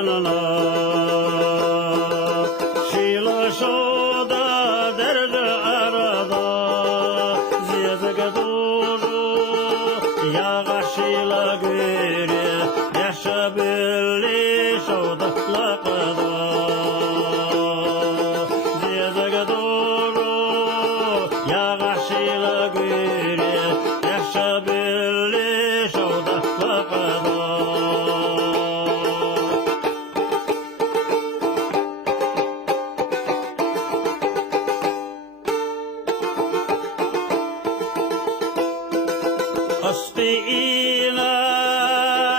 canına. Şila şoda derdi arada, ziyazık duru yağışıyla göre, yaşa belli şoda lakada. Ziyazık duru yağışıyla göre, yaşa belli şoda lakada. أسقينا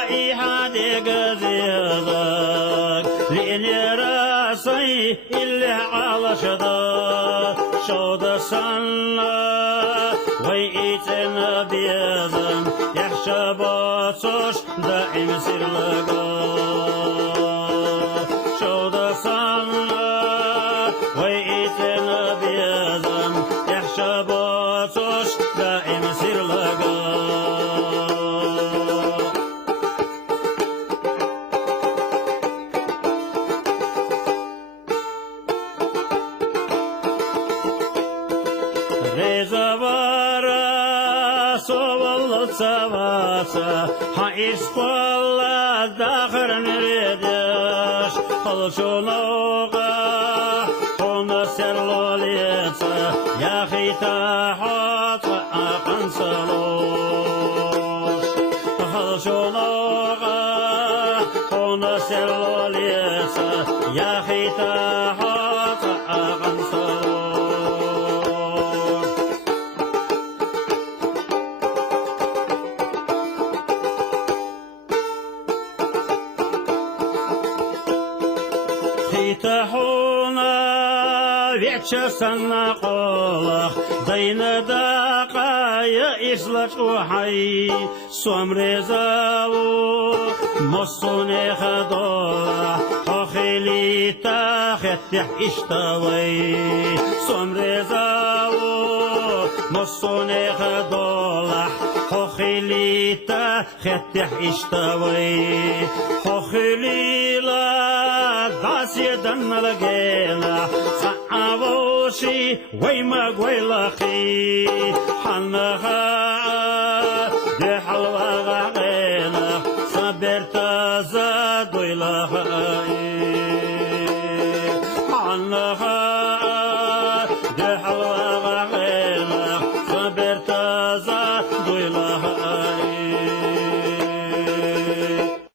إحادي قزيزك لإني راسي إلا على شدا شودا سنة ويئتنا بيزن يحشى بطش دائم سرلقا شودا سنة ويئتنا بيزن يحشى بطش دائم سرلقا Rezavara sovallı savasa ha isqalla daxır neredeş halşonoga ona serloliyatsa yaxita hatsa aqan saloş halşonoga ona serloliyatsa yaxita hatsa aqan saloş Хитахуна вечер санна қолах Дайна дақая ислач ухай Суамрезаву мосуне хадола Хохили тахеттях иштавай Суамрезаву мосуне хадола Хохили тахеттях иштавай Хохилила داسيدن لغيلا صعبوشي ويما قويلخي حنها دي حلوة غيلا صبرت زاد ويلخي حنها